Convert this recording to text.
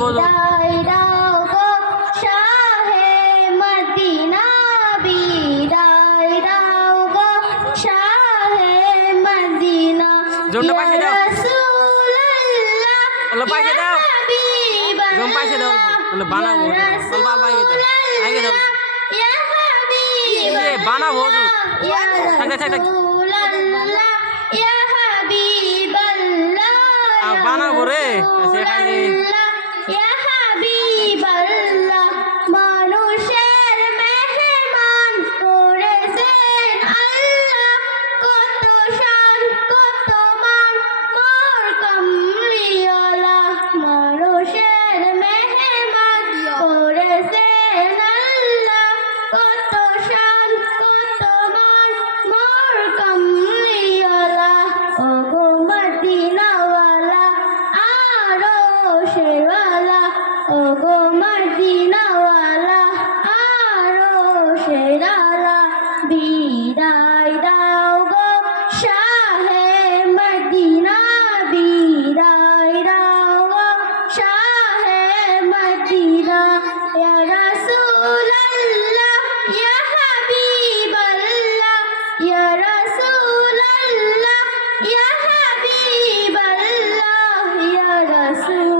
দাও। বলো দাও। দাও অল্প। বলো বানাবো। অল্প অল্প আগে দাও। আগে দাও। হাবিবাল্লাহ, এ, বানাবো। থাক, থাক, থাক, রে। সে ও গো মার্দিনাওয়ালা আরও সেরালা, বিদায় দাও গো শাহে মদিনা বিদায় দাও গো শাহে মদিনা ইয়া রাসূলাল্লাহ, ইয়া হাবিবাল্লাহ, ইয়া রাসূলাল্লাহ, ইয়া হাবিবাল্লাহ, ইয়া রাসূল